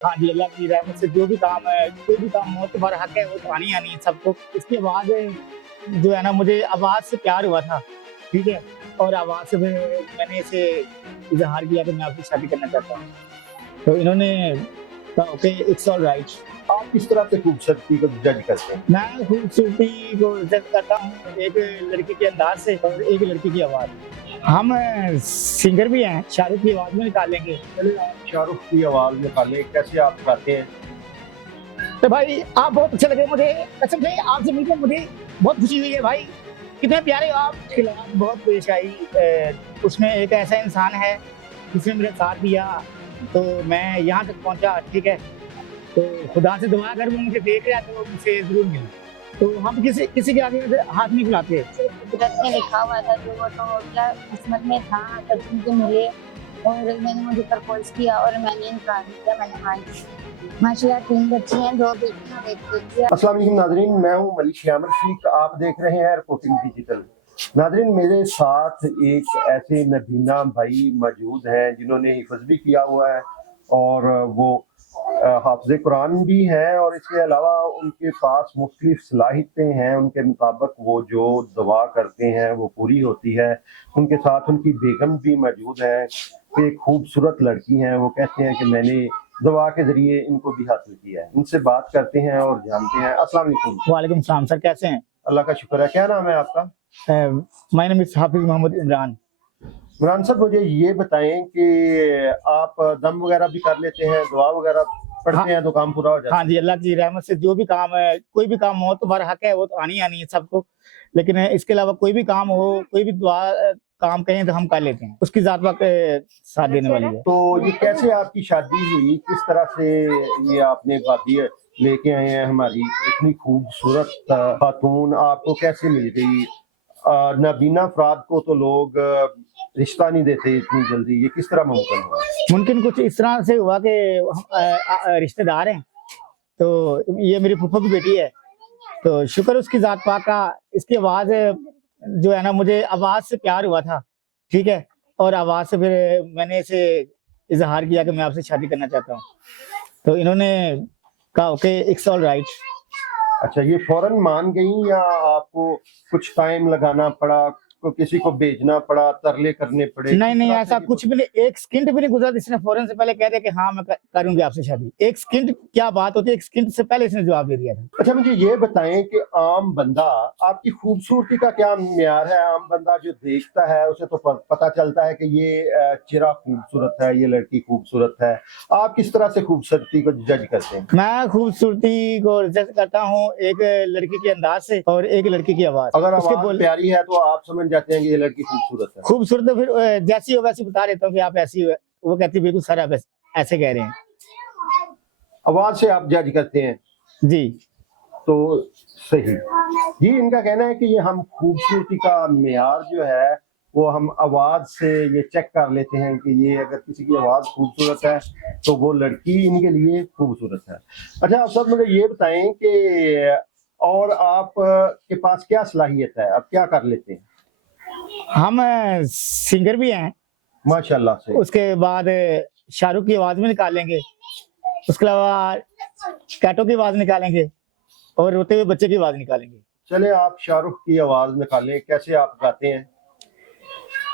हाँ जी, अल्लाह की रहमत से जो भी काम है, कोई भी काम हो तुम्हारा हक है, वो तो आनी ही आनी है सबको। इसके बाद जो है ना मुझे आवाज़ से प्यार हुआ था, ठीक है? और आवाज़ से मैंने इसे इज़हार किया कि मैं आपसे शादी करना चाहता हूँ। तो इन्होंने कहा ओके इट्स ऑलराइट। आप किस तरह से खूबसूरती को जज करते हैं? मैं खूबसूरती को जज करता हूँ एक लड़की के अंदाज़ से और एक लड़की की आवाज़। हम सिंगर भी हैं, शाहरुख की आवाज़ भी निकाल लेंगे। चलिए आप शाहरुख की आवाज़ निकालें, कैसे आप गाते हैं? तो भाई आप बहुत अच्छे लगे मुझे, कसम से आपसे मिलकर मुझे बहुत खुशी हुई है भाई। कितने प्यारे हो आप, मुश्किलात बहुत पेश आई उसमें एक ऐसा इंसान है जिसने मेरा साथ दिया, तो मैं यहाँ तक पहुँचा, ठीक है? तो खुदा से दुआ अगर वो मुझे देख रहा है तो वो मुझसे ज़रूर मिले। तो हम किसी किसी के आगे हाथ नहीं फैलाते। कुदरत में लिखा हुआ था जो वो तो क्या किस्मत में था तब मुझे मिले और मैंने मुझे प्रपोज किया और मैंने इनकार किया। मैंने हाँ माशाल्लाह 3 बच्चे हैं, 2 बेटियां एक बेटी है। अस्सलाम वालेकुम नाज़रीन, मैं हूं मलिक श्यामर शरीफ, आप देख रहे हैं रिपोर्टिंग डिजिटल। नाज़रीन मेरे साथ एक ऐसे नबीना भाई मौजूद हैं जिन्होंने हिफ्ज़ भी किया हुआ है और वो हाफ़िज़ कुरान भी हैं और इसके अलावा उनके पास मुख्तलिफ सलाहियतें हैं। उनके मुताबिक वो जो दुआ करते हैं वो पूरी होती है। उनके साथ उनकी बेगम भी मौजूद है, एक खूबसूरत लड़की हैं। वो कहते हैं कि मैंने दुआ के जरिए इनको भी हासिल किया है। इनसे बात करते हैं और जानते हैं। अस्सलाम वालेकुम। वालेकुम सलाम सर, कैसे हैं? अल्लाह का शुक्र है। क्या नाम है आपका? माय नेम इज़ हाफिज़ मोहम्मद इमरान। इमरान साहब मुझे ये बताएं कि आप दम वगैरह भी कर लेते हैं, दुआ वगैरह हाँ, पढ़ते हैं तो काम पूरा हो जाता हाँ है? जी, अल्लाह की रहमत से जो भी काम है, कोई भी काम हो तुम्हारा हक है, वो तो आनी ही आनी है सबको। लेकिन इसके अलावा कोई भी काम हो, कोई भी दुआ काम कहें तो हम कर लेते हैं। उसकी ज़ात पाक साथ देने वाली है। तो ये कैसे आपकी शादी हुई? किस तरह से ये आपने भाभी लेके आए हैं हमारी इतनी खूबसूरत खातून आपको कैसे मिल गई? नाबीना अफराद को तो लोग रिश्ता नहीं देते इतनी जल्दी, ये किस तरह मुमकिन हुआ? मुमकिन कुछ इस तरह से हुआ कि हम रिश्तेदार हैं, तो ये मेरी फूफा की बेटी है, तो शुक्र उसकी ज़ात पाक का। इसकी आवाज़ जो है ना मुझे आवाज़ से प्यार हुआ था, ठीक है? और आवाज़ से फिर मैंने इसे इज़हार किया कि मैं आपसे शादी करना चाहता हूँ। तो इन्होंने कहा ओके इट्स ऑलराइट। अच्छा, ये फौरन मान गई या आपको कुछ टाइम लगाना पड़ा, को किसी को भेजना पड़ा, तरले करने पड़े? नहीं, किस नहीं तरह से ऐसा ये कुछ भी नहीं, 1 सेकंड भी नहीं गुज़रा इसने फ़ौरन से पहले कह दिया कि हाँ, मैं करूँगी आपसे शादी। 1 सेकंड क्या बात होती है, 1 सेकंड से पहले इसने जवाब दे दिया था। अच्छा मुझे ये बताएं कि आम बंदा आपकी खूबसूरती का क्या म्यार है? आम बंदा जो देखता है उसे तो पता चलता है कि ये चेहरा खूबसूरत है, ये लड़की खूबसूरत है। आप किस तरह से खूबसूरती को जज करते हैं? मैं खूबसूरती को जज करता हूँ एक लड़की के अंदाज़ से और एक लड़की की आवाज़। अगर उसके आवाज बोल प्यारी है तो आप समझ जाते हैं कि ये लड़की खूबसूरत है। खूबसूरत तो फिर जैसी हो वैसी बता देता हूँ कि आप ऐसी हो। वो कहती है बिल्कुल सर आप ऐसे कह रहे हैं। आवाज से आप जज करते हैं जी। तो सही। जी इनका कहना है कि ये हम खूबसूरती का मेयार जो है वो हम आवाज से ये चेक कर लेते हैं कि ये अगर किसी की आवाज खूबसूरत है तो वो लड़की इनके लिए खूबसूरत है। अच्छा आप सब मुझे ये बताएं कि और आप के पास क्या सलाहियत है, आप क्या कर लेते हैं? हम सिंगर भी हैं, माशाल्लाह से। उसके बाद शाहरुख की आवाज़ भी निकाल लेंगे, उसके अलावा कैटो की आवाज़ निकालेंगे और रोते हुए बच्चे की आवाज़ निकालेंगे। चले आप शाहरुख की आवाज निकालें, कैसे आप गाते हैं?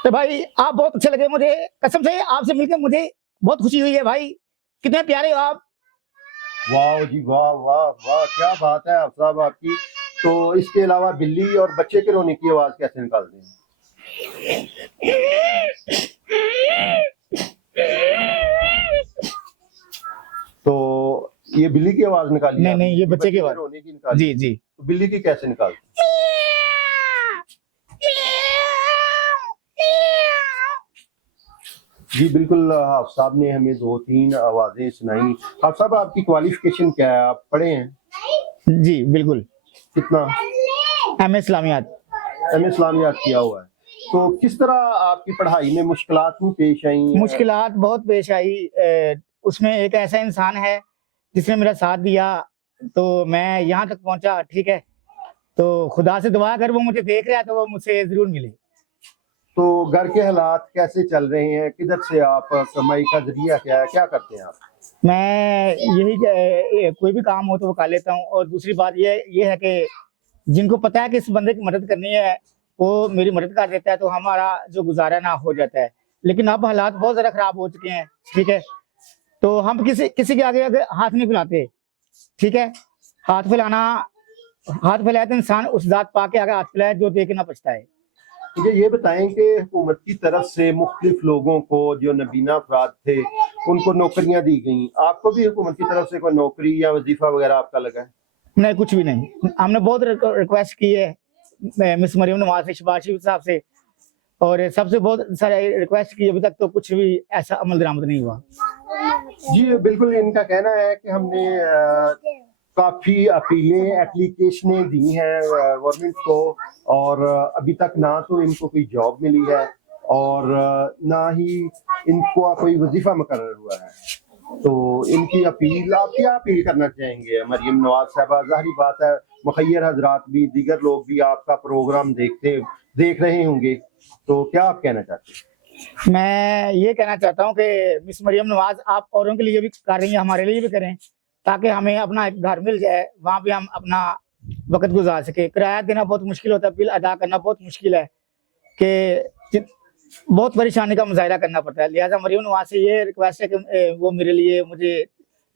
तो भाई आप बहुत अच्छे लगे मुझे, कसम से आपसे मिलकर मुझे बहुत खुशी हुई है भाई। कितने प्यारे हो आप। वाह जी वाह वाह वाह, क्या बात है आप साहब आपकी। तो इसके अलावा बिल्ली और बच्चे के रोने की आवाज कैसे निकालते हैं? तो ये बिल्ली की आवाज निकाली नहीं, आपने, नहीं ये बच्चे की के आवाज़। रोने की निकाली। जी, जी। तो बिल्ली की कैसे निकालते हैं? जी बिल्कुल, आप साहब ने हमें 2-3 आवाजें सुनाई। आप साहब आपकी क्वालिफिकेशन क्या है, आप पढ़े हैं? जी, बिल्कुल। कितना? एमए इस्लामियात। एमए इस्लामियात किया हुआ है। तो किस तरह आपकी पढ़ाई में मुश्किलात नहीं पेश आई? मुश्किलात बहुत पेश आई, उसमें एक ऐसा इंसान है जिसने मेरा साथ दिया, तो मैं यहाँ तक पहुँचा, ठीक है? तो खुदा से दुआ अगर वो मुझे देख रहा है तो वो मुझसे ज़रूर मिले। तो घर के हालात कैसे चल रहे हैं? किधर से आप कमाई का ज़रिया क्या है? क्या करते हैं आप? मैं कोई भी काम हो तो वो कर लेता हूँ। और दूसरी बात ये है कि जिनको पता है कि इस बंदे की मदद करनी है वो मेरी मदद कर देता है, तो हमारा जो गुजारा ना हो जाता है। लेकिन अब हालात बहुत ज़्यादा ख़राब हो चुके हैं, ठीक है, तो हम किसी के आगे हाथ नहीं फैलाते, ठीक है। हाथ फैलाए तो इंसान उस ज़ात पा के आगे हाथ फैलाए जो दे के ना पछताए। मुझे ये बताएं कि हुकूमत की तरफ से मुख्तलिफ लोगों को जो नबीना अफराद थे उनको नौकरियां दी गई, आपको भी हुकूमत की तरफ से कोई नौकरी या वजीफा वगैरह आपका लगा है? नहीं, कुछ भी नहीं। हमने बहुत रिक्वेस्ट की है मिस मरियम नवाज से, शहबाज शरीफ साहब से, और सबसे बहुत सारे रिक्वेस्ट की, अभी तक तो कुछ भी ऐसा अमल दरामद नहीं हुआ। जी बिल्कुल, इनका कहना है कि हमने काफ़ी अपीलें एप्लीकेशनें दी हैं गवर्नमेंट को, और अभी तक ना तो इनको कोई जॉब मिली है और ना ही इनको कोई वजीफा मुकर्रर हुआ है। तो इनकी अपील, आप क्या अपील करना चाहेंगे मरियम नवाज साहबा? ज़ाहिर बात है मुखय्यर हजरात भी, दीगर लोग भी आपका प्रोग्राम देख रहे होंगे, तो क्या आप कहना चाहते हैं? मैं ये कहना चाहता हूँ कि मिस मरियम नवाज आप औरों के लिए भी कर रही हैं, हमारे लिए भी करें, ताकि हमें अपना एक घर मिल जाए, वहाँ भी हम अपना वक्त गुजार सके। किराया देना बहुत मुश्किल होता है, बिल अदा करना बहुत मुश्किल है, कि बहुत परेशानी का मुजाहरा करना पड़ता है। लिहाजा मरियम नवाज से ये रिक्वेस्ट है कि वो मेरे लिए मुझे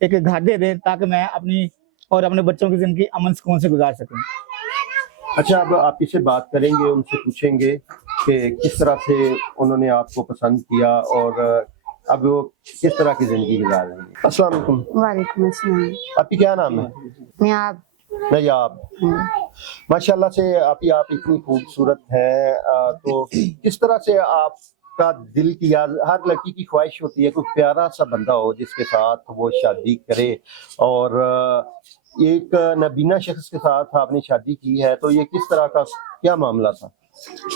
एक घर दे दें, ताकि मैं अपनी और अपने बच्चों की ज़िंदगी अमन सुकून से गुजार सकूँ। अच्छा, अब आप इससे बात करेंगे, उनसे पूछेंगे कि किस तरह से उन्होंने आपको पसंद किया और अब वो किस तरह की जिंदगी गुजार रहे हैं। अस्सलाम वालेकुम। वालेकुम अस्सलाम। आपकी क्या नाम है? नयाब। माशाल्लाह से आप इतनी खूबसूरत हैं, तो किस तरह से आपका दिल किया? हर लड़की की ख्वाहिश होती है कोई प्यारा सा बंदा हो जिसके साथ वो शादी करे, और एक नबीना शख्स के साथ आपने शादी की है, तो ये किस तरह का क्या मामला था?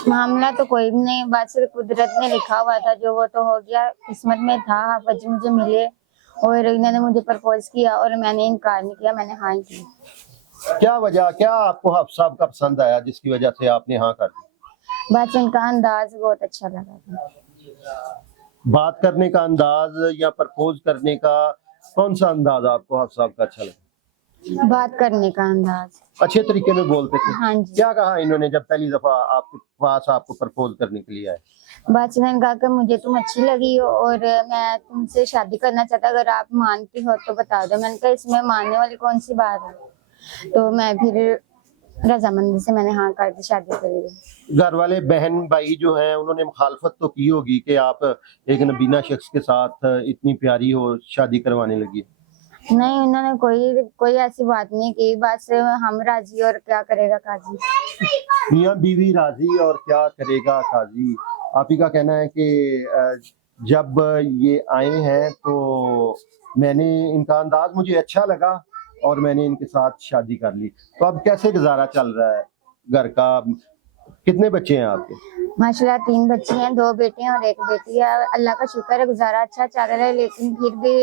मामला तो कोई भी नहीं, बात सिर्फ कुदरत में लिखा हुआ था, जो वो तो हो गया, किस्मत में था। हाफिज मुझे मिले और इन्होंने मुझे प्रपोज किया और मैंने इनकार नहीं किया, मैंने हाँ की। क्या वजह, क्या आपको हाफिज साहब का पसंद आया जिसकी वजह से आपने हाँ कर दी? बस इनका अंदाज बहुत अच्छा लगा था। बात करने का अंदाज या प्रपोज करने का कौन सा अंदाज आपको हाफिज साहब का अच्छा लगा? बात करने का अंदाज अच्छे तरीके में बोलते थे। हाँ जी। क्या कहा इन्होंने जब पहली दफा आपके पास आपको प्रपोज करने के लिए आए? बस इन्होंने कहा कि मुझे तुम अच्छी लगी हो और मैं तुमसे शादी करना चाहता, अगर आप मानती हो तो बता दो। मैंने कहा इसमें मानने वाली कौन सी बात है, तो मैं फिर रजामंदी से मैंने हाँ कर दी, शादी करी। घर वाले बहन भाई जो हैं उन्होंने मुखालफत तो की होगी कि आप एक नबीना शख्स के साथ इतनी प्यारी हो शादी करवाने लगी? नहीं, उन्होंने कोई ऐसी बात नहीं की, बस हम राजी और क्या करेगा काजी। मियाँ बीवी राजी और क्या करेगा काजी। आप ही का कहना है कि जब ये आए हैं तो मैंने इनका अंदाज मुझे अच्छा लगा और मैंने इनके साथ शादी कर ली। तो अब कैसे गुजारा चल रहा है घर का? कितने बच्चे हैं आपके? माशाल्लाह 3 बच्चे हैं, 2 बेटे हैं और 1 बेटी है। अल्लाह का शुक्र है, गुजारा अच्छा चल रहा है, लेकिन फिर भी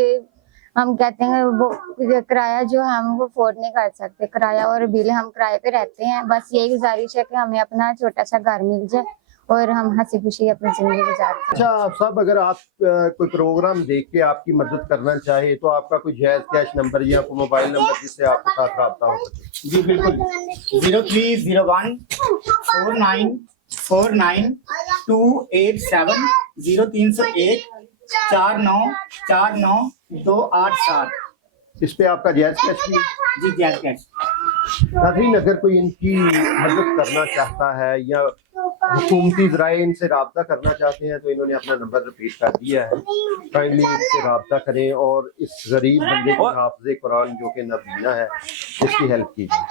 हम कहते हैं वो किराया जो है हम वो अफोर्ड नहीं कर सकते, किराया और बिल, हम किराए पे रहते हैं। बस यही गुजारिश है कि हमें अपना छोटा सा घर मिल जाए और हम हंसी खुशी अपनी जिंदगी गुजार सकें। अच्छा सब, अगर आप कोई प्रोग्राम देख के आपकी मदद करना चाहे तो आपका कोई जायज कैश नंबर या कोई मोबाइल नंबर जिससे आपके साथ रब्ता हो सके? जी बिल्कुल, 0301 49 49 287 0301 49 49 287। इस पे आपका जायज कैश भी? जी जायज कैश। नाज़रीन, अगर कोई इनकी मदद करना चाहता है या हुकूमती ज़राए इनसे रब्ता करना चाहते हैं तो इन्होंने अपना नंबर रिपीट कर दिया है, काइंडली इससे रब्ता करें और इस गरीब बंदे के हाफ़िज़े कुरान जो कि नबीना है इसकी हेल्प कीजिए।